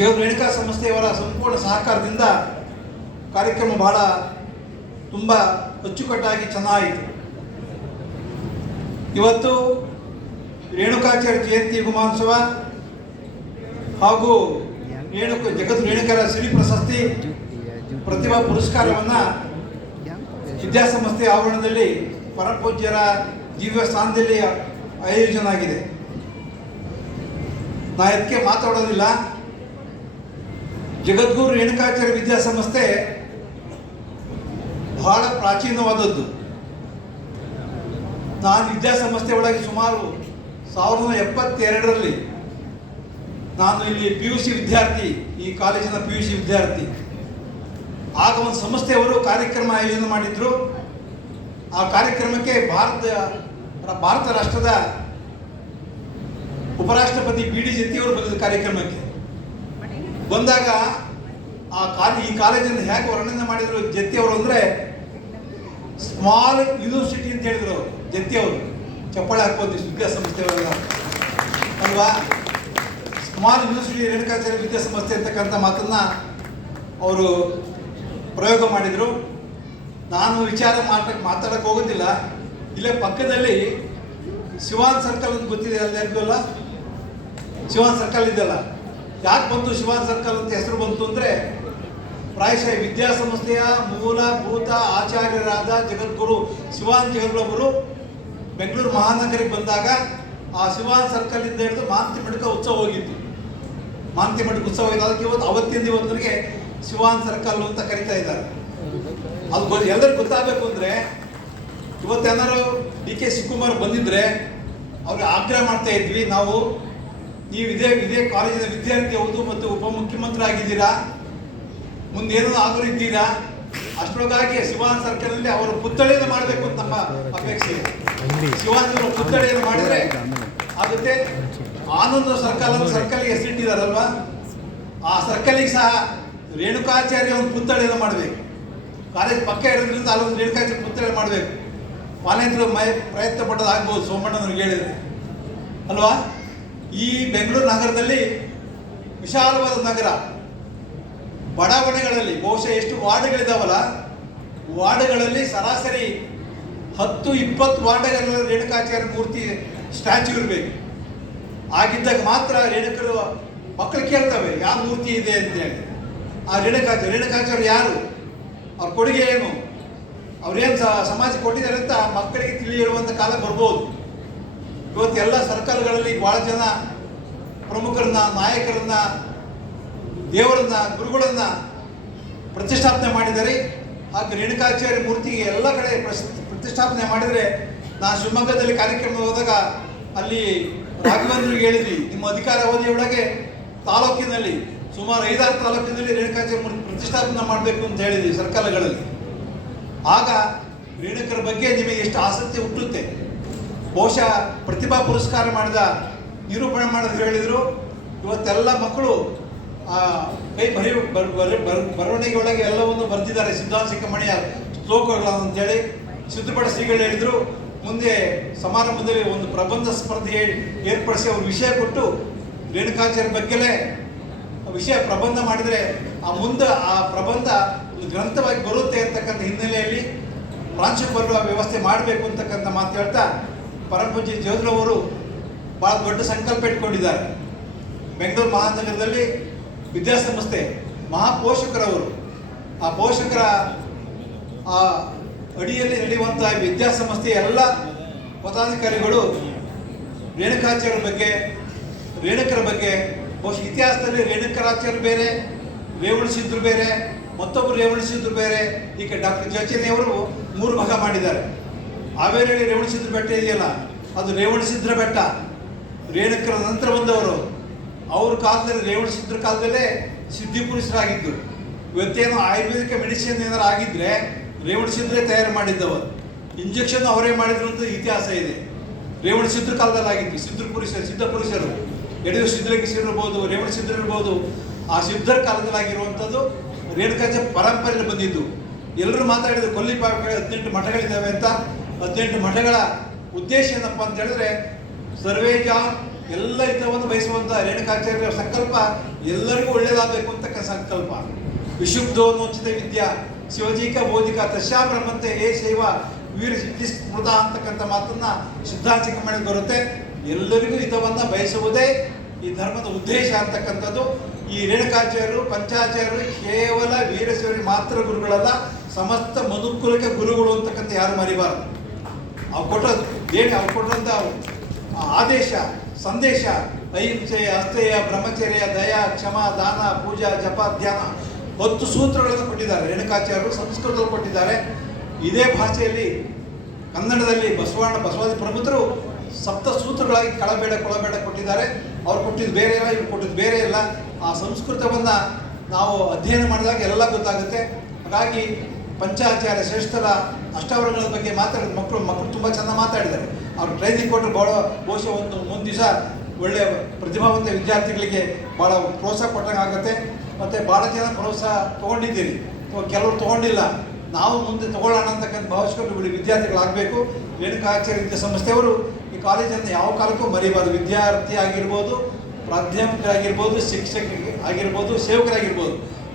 ದೇವ್ರ ರೇಣುಕಾ ಸಂಸ್ಥೆಯವರ ಸಂಪೂರ್ಣ ಸಹಕಾರದಿಂದ ಕಾರ್ಯಕ್ರಮ ಬಹಳ ತುಂಬ ಅಚ್ಚುಕಟ್ಟಾಗಿ ಚೆನ್ನಾಗಿತ್ತು ಇವತ್ತು ರೇಣುಕಾಚಾರ್ಯ ಜಯಂತಿ ಗುಮಾನ್ಸವ ಹಾಗೂ ರೇಣುಕ ಜಗತ್ ರೇಣುಕರ ಸಿರಿ ಪ್ರಶಸ್ತಿ ಪ್ರತಿಭಾ ಪುರಸ್ಕಾರವನ್ನು ವಿದ್ಯಾಸಂಸ್ಥೆ ಆವರಣದಲ್ಲಿ ಪರಪೂಜ್ಯರ ದಿವ್ಯ ಸ್ಥಾನದಲ್ಲಿ ಆಯೋಜನೆ ಆಗಿದೆ ನಾ ಎದಕ್ಕೆ ಮಾತಾಡೋದಿಲ್ಲ. ಜಗದ್ಗುರು ರೇಣುಕಾಚಾರ್ಯ ವಿದ್ಯಾಸಂಸ್ಥೆ ಬಹಳ ಪ್ರಾಚೀನವಾದದ್ದು. ನಾನು ವಿದ್ಯಾಸಂಸ್ಥೆ ಒಳಗೆ ಸುಮಾರು ಸಾವಿರದ ಎಪ್ಪತ್ತೆರಡರಲ್ಲಿ ನಾನು ಇಲ್ಲಿ ಪಿ ಯು ಸಿ ವಿದ್ಯಾರ್ಥಿ, ಈ ಕಾಲೇಜಿನ ಪಿ ಯು ಸಿ ವಿದ್ಯಾರ್ಥಿ. ಆಗ ಒಂದು ಸಂಸ್ಥೆಯವರು ಕಾರ್ಯಕ್ರಮ ಆಯೋಜನೆ ಮಾಡಿದ್ರು. ಆ ಕಾರ್ಯಕ್ರಮಕ್ಕೆ ಭಾರತ ಭಾರತ ರಾಷ್ಟ್ರದ ಉಪರಾಷ್ಟ್ರಪತಿ ಬಿ ಡಿ ಜತಿಯವರು ಬಂದಿದ್ದ ಕಾರ್ಯಕ್ರಮಕ್ಕೆ. ಬಂದಾಗ ಆ ಕಾಲೇಜ್ ಈ ಕಾಲೇಜನ್ನು ಹೇಗೆ ವರ್ಣನೆ ಮಾಡಿದರು ಜತ್ತಿ ಅವರು ಅಂದರೆ ಸ್ಮಾಲ್ ಯೂನಿವರ್ಸಿಟಿ ಅಂತ ಹೇಳಿದರು ಅವರು ಅವರು. ಚಪ್ಪಾಳೆ ಹಾಕೋದು ವಿದ್ಯಾಸಂಸ್ಥೆಯವರೆಲ್ಲ ಅಲ್ವಾ? ಸ್ಮಾಲ್ ಯೂನಿವರ್ಸಿಟಿ ರೇಣುಕಾಚಾರ್ಯ ವಿದ್ಯಾಸಂಸ್ಥೆ ಅಂತಕ್ಕಂಥ ಮಾತನ್ನ ಅವರು ಪ್ರಯೋಗ ಮಾಡಿದರು. ನಾನು ವಿಚಾರ ಮಾತಾಡಕ್ಕೆ ಮಾತಾಡಕ್ಕೆ ಹೋಗೋದಿಲ್ಲ. ಇಲ್ಲೇ ಪಕ್ಕದಲ್ಲಿ ಶಿವಾನ್ ಸರ್ಕಲ್ ಅಂತ ಗೊತ್ತಿದೆ, ಅಲ್ಲಿ ಅಲ್ಲ? ಶಿವಾನ್ ಸರ್ಕಲ್ ಇದೆಯಲ್ಲ? ಯಾಕೆ ಬಂತು ಶಿವಾನ್ ಸರ್ಕಲ್ ಅಂತ ಹೆಸರು ಬಂತು ಅಂದರೆ ಪ್ರಾಯಶಃ ವಿದ್ಯಾಸಂಸ್ಥೆಯ ಮೂಲಭೂತ ಆಚಾರ್ಯರಾದ ಜಗದ್ಗುರು ಶಿವಾನ್ ಜಗದ್ಗುರು ಬೆಂಗಳೂರು ಮಹಾನಗರಿಗೆ ಬಂದಾಗ ಆ ಶಿವಾನ್ ಸರ್ಕಲ್ ಇಂದ ಹಿಡಿದು ಮಾಂತಿ ಮಠಕ ಉತ್ಸವ ಹೋಗಿತ್ತು. ಮಾಂತಿ ಮಠಕ ಉತ್ಸವ ಹೋಗಿದ್ದು ಅದಕ್ಕೆ ಇವತ್ತು ಅವತ್ತಿಂದ ಇವತ್ತಿಗೆ ಶಿವಾನ್ ಸರ್ಕಲ್ ಅಂತ ಕರಿತಾ ಇದ್ದಾರೆ. ಅದು ಎಲ್ಲರಿಗೂ ಗೊತ್ತಾಗಬೇಕು ಅಂದರೆ ಇವತ್ತೇನಾರು ಡಿ ಕೆ ಶಿವಕುಮಾರ್ ಬಂದಿದ್ರೆ ಅವ್ರಿಗೆ ಆಗ್ರಹ ಮಾಡ್ತಾ ಇದ್ವಿ. ನಾವು ನೀವು ಇದೇ ಇದೇ ಕಾಲೇಜಿನ ವಿದ್ಯಾರ್ಥಿ ಹೌದು ಮತ್ತು ಉಪಮುಖ್ಯಮಂತ್ರಿ ಆಗಿದ್ದೀರಾ ಮುಂದೇನೋ ಇದ್ದೀರಾ ಅಷ್ಟರೊಳಗಾಗಿ ಶಿವಾನ ಸರ್ಕಲ್ನಲ್ಲಿ ಅವರು ಪುತ್ಥಳಿಯನ್ನು ಮಾಡಬೇಕು ಅಂತ ನಮ್ಮ ಅಪೇಕ್ಷೆ. ಇದೆ ಅವರ ಪುತ್ಥಳಿಯನ್ನು ಮಾಡಿದ್ರೆ ಆಗುತ್ತೆ ಆನಂದ ಸರ್ಕಲ್ ಸರ್ಕಲ್ಗೆ ಹೆಸರಿಟ್ಟಿದಾರಲ್ವಾ? ಆ ಸರ್ಕಲಿಗೆ ಸಹ ರೇಣುಕಾಚಾರ್ಯ ಒಂದು ಪುತ್ಥಳಿಯನ್ನು ಮಾಡಬೇಕು. ಕಾಲೇಜ್ ಪಕ್ಕ ಇರೋದ್ರಿಂದ ಅಲ್ಲೊಂದು ರೇಣುಕಾಚಾರ್ಯ ಪುತ್ಥಳಿ ಮಾಡಬೇಕು. ಮಾನೇಂದ್ರ ಮೈ, ಪ್ರಯತ್ನ ಪಟ್ಟದಾಗ್ಬೋದು ಸೋಮಣ್ಣನವ್ರಿಗೆ ಹೇಳಿದ್ರೆ. ಅಲ್ವಾ? ಈ ಬೆಂಗಳೂರು ನಗರದಲ್ಲಿ ವಿಶಾಲವಾದ ನಗರ. ಬಡಾವಣೆಗಳಲ್ಲಿ ಬಹುಶಃ ಎಷ್ಟು ವಾರ್ಡ್ಗಳಿದಾವಲ್ಲ, ವಾರ್ಡ್ಗಳಲ್ಲಿ ಸರಾಸರಿ ಹತ್ತು, ಇಪ್ಪತ್ತು ವಾರ್ಡ್ಗಳಲ್ಲಿ ರೇಣುಕಾಚಾರ್ಯ ಮೂರ್ತಿ ಸ್ಟ್ಯಾಚ್ಯೂ ಇರಬೇಕು. ಆಗಿದ್ದಾಗ ಮಾತ್ರ ರೇಣುಕರು ಮಕ್ಕಳು ಕೇಳ್ತವೆ ಯಾವ ಮೂರ್ತಿ ಇದೆ ಅಂತ ಹೇಳಿ. ಆ ರೇಣುಕಾಚಾರ್ಯ ರೇಣುಕಾಚಾರ್ಯ ಯಾರು? ಅವ್ರ ಕೊಡುಗೆ ಏನು? ಅವ್ರೇನು ಸಮಾಜ ಕೊಟ್ಟಿದ್ದಾರೆ ಅಂತ ಮಕ್ಕಳಿಗೆ ತಿಳಿಯಿರುವಂಥ ಕಾಲ ಬರ್ಬೋದು. ಇವತ್ತು ಎಲ್ಲ ಸರ್ಕಲ್ಗಳಲ್ಲಿ ಭಾಳ ಜನ ಪ್ರಮುಖರನ್ನ, ನಾಯಕರನ್ನ, ದೇವರನ್ನ, ಗುರುಗಳನ್ನ ಪ್ರತಿಷ್ಠಾಪನೆ ಮಾಡಿದ್ದಾರೆ. ಹಾಗೆ ರೇಣುಕಾಚಾರ್ಯ ಮೂರ್ತಿಗೆ ಎಲ್ಲ ಕಡೆ ಪ್ರತಿಷ್ಠಾಪನೆ ಮಾಡಿದರೆ ನಾನು ಶಿವಮೊಗ್ಗದಲ್ಲಿ ಕಾರ್ಯಕ್ರಮ ಹೋದಾಗ ಅಲ್ಲಿ ರಾಘವೇಂದ್ರಿಗೆ ಹೇಳಿದ್ವಿ, ನಿಮ್ಮ ಅಧಿಕಾರ ಅವಧಿಯೊಳಗೆ ತಾಲೂಕಿನಲ್ಲಿ, ಸುಮಾರು ಐದಾರು ತಾಲೂಕಿನಲ್ಲಿ ರೇಣುಕಾಚಾರ್ಯ ಮೂರ್ತಿ ಪ್ರತಿಷ್ಠಾಪನೆ ಮಾಡಬೇಕು ಅಂತ ಹೇಳಿದ್ವಿ ಸರ್ಕಲ್ಗಳಲ್ಲಿ ಆಗ ರೇಣುಕರ ಬಗ್ಗೆ ನಿಮಗೆ ಎಷ್ಟು ಆಸಕ್ತಿ ಹುಟ್ಟುತ್ತೆ? ಬಹುಶಃ ಪ್ರತಿಭಾ ಪುರಸ್ಕಾರ ಮಾಡಿದ ನಿರೂಪಣೆ ಮಾಡಿದ್ರು ಹೇಳಿದರು. ಇವತ್ತೆಲ್ಲ ಮಕ್ಕಳು ಕೈ ಬರಿ ಬರ್- ಬರ- ಬರ್- ಬರವಣಿಗೆ ಒಳಗೆ ಎಲ್ಲವನ್ನು ಬರೆದಿದ್ದಾರೆ ಸಿದ್ಧಾಂತ ಮಣಿಯ ಶ್ಲೋಕಗಳು ಅಂತೇಳಿ ಸಿದ್ಧಪಡ ಶ್ರೀಗಳು ಹೇಳಿದರು. ಮುಂದೆ ಸಮಾರಂಭದಲ್ಲಿ ಒಂದು ಪ್ರಬಂಧ ಸ್ಪರ್ಧೆ ಏರ್ಪಡಿಸಿ ಅವ್ರ ವಿಷಯ ಕೊಟ್ಟು ರೇಣುಕಾಚಾರ್ಯ ಬಗ್ಗೆಲೇ ವಿಷಯ ಪ್ರಬಂಧ ಮಾಡಿದರೆ ಆ ಮುಂದೆ ಆ ಪ್ರಬಂಧ ಒಂದು ಗ್ರಂಥವಾಗಿ ಬರುತ್ತೆ ಅಂತಕ್ಕಂಥ ಹಿನ್ನೆಲೆಯಲ್ಲಿ ಪ್ರಾಂಶುಪಾಲರ ವ್ಯವಸ್ಥೆ ಮಾಡಬೇಕು ಅಂತಕ್ಕಂಥ ಮಾತು ಹೇಳ್ತಾ ಪರಪೂಜ್ಯ ಜೋದ್ರವರು ಭಾಳ ದೊಡ್ಡ ಸಂಕಲ್ಪ ಇಟ್ಕೊಂಡಿದ್ದಾರೆ. ಬೆಂಗಳೂರು ಮಹಾನಗರದಲ್ಲಿ ವಿದ್ಯಾಸಂಸ್ಥೆ ಮಹಾಪೋಷಕರವರು. ಆ ಪೋಷಕರ ಆ ಅಡಿಯಲ್ಲಿ ನಡೆಯುವಂತಹ ವಿದ್ಯಾಸಂಸ್ಥೆಯ ಎಲ್ಲ ಪದಾಧಿಕಾರಿಗಳು ರೇಣುಕಾಚಾರ್ಯರ ಬಗ್ಗೆ, ರೇಣುಕರ ಬಗ್ಗೆ, ಬಹುಶಃ ಇತಿಹಾಸದಲ್ಲಿ ರೇಣುಕರಾಚಾರ್ಯರು ಬೇರೆ ರೇವಣಸಿದ್ರು ಬೇರೆ, ಮತ್ತೊಬ್ಬರು ರೇವಣಸಿದ್ರು ಬೇರೆ, ಈಗ ಡಾಕ್ಟರ್ ಜಚನಿಯವರು ಮೂರು ಭಾಗ ಮಾಡಿದ್ದಾರೆ. ಹಾವೇರಿಯಲ್ಲಿ ರೇವಣಸಿದ್ರ ಬೆಟ್ಟ ಇದೆಯಲ್ಲ? ಅದು ರೇವಣಸಿದ್ರ ಬೆಟ್ಟ. ರೇಣಕರ ನಂತರ ಬಂದವರು. ಅವ್ರ ಕಾಲದಲ್ಲಿ ರೇವಣಸಿದ್ರ ಕಾಲದಲ್ಲೇ ಸಿದ್ಧಿಪುರುಷರಾಗಿದ್ದು ಇವತ್ತೇನು ಆಯುರ್ವೇದಿಕ ಮೆಡಿಸಿನ್ ಏನಾರು ಆಗಿದ್ರೆ ರೇವಣಸಿದ್ರೇ ತಯಾರು ಮಾಡಿದ್ದವರು. ಇಂಜೆಕ್ಷನ್ ಅವರೇ ಮಾಡಿದ್ರು ಅಂತ ಇತಿಹಾಸ ಇದೆ. ರೇವಣ ಸಿದ್ರ ಕಾಲದಲ್ಲಿ ಆಗಿತ್ತು ಸಿದ್ಧ ಪುರುಷರು ಸಿದ್ಧ ಪುರುಷರು. ಯಡಿಯೂರು ಸಿದ್ಧಲಿಂಗೇಶ್ವರ ಇರ್ಬೋದು ರೇವಣ ಸಿದ್ಧ ಇರ್ಬೋದು. ಆ ಸಿದ್ಧರ ಕಾಲದಲ್ಲಿ ಆಗಿರುವಂಥದ್ದು ರೇಣುಕಾಚ ಪರಂಪರೆಯಲ್ಲಿ ಬಂದಿದ್ದು. ಎಲ್ಲರೂ ಮಾತಾಡಿದ್ರು ಕೊಲ್ಲಿಪಾಕ ಹದಿನೆಂಟು ಮಠಗಳಿದ್ದಾವೆ ಅಂತ. ಹದಿನೆಂಟು ಮಠಗಳ ಉದ್ದೇಶ ಏನಪ್ಪ ಅಂತ ಹೇಳಿದ್ರೆ, ಸರ್ವೇ ಜಾನ್ ಎಲ್ಲ ಹಿತವನ್ನು ಬಯಸುವಂಥ ರೇಣುಕಾಚಾರ್ಯರ ಸಂಕಲ್ಪ ಎಲ್ಲರಿಗೂ ಒಳ್ಳೆಯದಾಗಬೇಕು ಅಂತಕ್ಕ ಸಂಕಲ್ಪ. ವಿಶುದ್ಧೋನ್ನೋಚಿತ ವಿದ್ಯಾ, ಶಿವಜಿಕ ಬೋಧಿಕ ತಶಾ ಬ್ರಹ್ಮಂತೆ ಏ ಶೈವ ವೀರ ಸ್ಮೃತ ಅಂತಕ್ಕಂಥ ಮಾತನ್ನ ಸಿದ್ಧಾಂತಿಕ ಮಾಡಿ ಬರುತ್ತೆ. ಎಲ್ಲರಿಗೂ ಹಿತವನ್ನ ಬಯಸುವುದೇ ಈ ಧರ್ಮದ ಉದ್ದೇಶ ಅಂತಕ್ಕಂಥದ್ದು. ಈ ರೇಣುಕಾಚಾರ್ಯರು ಪಂಚಾಚಾರ್ಯರು ಕೇವಲ ವೀರಶೈವರಿಗೆ ಮಾತ್ರ ಗುರುಗಳಲ್ಲ, ಸಮಸ್ತ ಮನುಕುಲಕ್ಕೆ ಗುರುಗಳು ಅಂತಕ್ಕಂಥ ಯಾರು ಮರಿಬಾರದು. ಅವ್ರು ಕೊಟ್ಟದ್ದು ಏನು ಅವ್ರು ಕೊಟ್ಟಂಥ ಆದೇಶ, ಸಂದೇಶ ಅಹಿಂಸೆಯ ಅಸ್ಥೇಯ ಬ್ರಹ್ಮಚರ್ಯ, ದಯಾ, ಕ್ಷಮ, ದಾನ, ಪೂಜಾ, ಜಪ, ಧ್ಯಾನ, ಹತ್ತು ಸೂತ್ರಗಳನ್ನು ಕೊಟ್ಟಿದ್ದಾರೆ. ರೇಣುಕಾಚಾರ್ಯರು ಸಂಸ್ಕೃತದಲ್ಲಿ ಕೊಟ್ಟಿದ್ದಾರೆ. ಇದೇ ಭಾಷೆಯಲ್ಲಿ ಕನ್ನಡದಲ್ಲಿ ಬಸವಣ್ಣ ಬಸವಾದಿ ಪ್ರಮುಖರು ಸಪ್ತ ಸೂತ್ರಗಳಾಗಿ ಕಳಬೇಡ, ಕೊಳಬೇಡ ಕೊಟ್ಟಿದ್ದಾರೆ. ಅವ್ರು ಕೊಟ್ಟಿದ್ದು ಬೇರೆ ಇಲ್ಲ ಇವ್ರು ಕೊಟ್ಟಿದ್ದು ಬೇರೆ ಇಲ್ಲ ಆ ಸಂಸ್ಕೃತವನ್ನು ನಾವು ಅಧ್ಯಯನ ಮಾಡಿದಾಗ ಎಲ್ಲ ಗೊತ್ತಾಗುತ್ತೆ. ಹಾಗಾಗಿ ಪಂಚಾಚಾರ್ಯ ಶ್ರೇಷ್ಠರ ಅಷ್ಟಾವರಣಗಳ ಬಗ್ಗೆ ಮಾತಾಡಿದ ಮಕ್ಕಳು ಮಕ್ಕಳು ತುಂಬ ಚೆನ್ನಾಗಿ ಮಾತಾಡಿದ್ದಾರೆ. ಅವ್ರು ಟ್ರೈನಿಂಗ್ ಕೊಟ್ಟರು ಭಾಳ ಬಹುಶಃ ಒಂದು ಮೂರು ದಿವಸ ಒಳ್ಳೆಯ ಪ್ರತಿಭಾವಂತ ವಿದ್ಯಾರ್ಥಿಗಳಿಗೆ ಭಾಳ ಪ್ರೋತ್ಸಾಹ ಕೊಟ್ಟಂಗೆ ಆಗುತ್ತೆ. ಮತ್ತು ಭಾಳ ಜನ ಪ್ರೋತ್ಸಾಹ ತೊಗೊಂಡಿದ್ದೀರಿ. ಕೆಲವರು ತೊಗೊಂಡಿಲ್ಲ. ನಾವು ಮುಂದೆ ತೊಗೊಳ್ಳೋಣ ಅಂತಕ್ಕಂಥ ಭಾವಿಸ್ಕೊಂಡು ವಿದ್ಯಾರ್ಥಿಗಳಾಗಬೇಕು. ರೇಣುಕಾಚಾರ್ಯ ವಿದ್ಯಾಸಂಸ್ಥೆಯವರು ಈ ಕಾಲೇಜನ್ನು ಯಾವ ಕಾಲಕ್ಕೂ ಮರಿಬಾರ್ದು. ವಿದ್ಯಾರ್ಥಿ ಆಗಿರ್ಬೋದು, ಪ್ರಾಧ್ಯಾಪಕರಾಗಿರ್ಬೋದು ಶಿಕ್ಷಕ ಆಗಿರ್ಬೋದು ಸೇವಕರಾಗಿರ್ಬೋದು.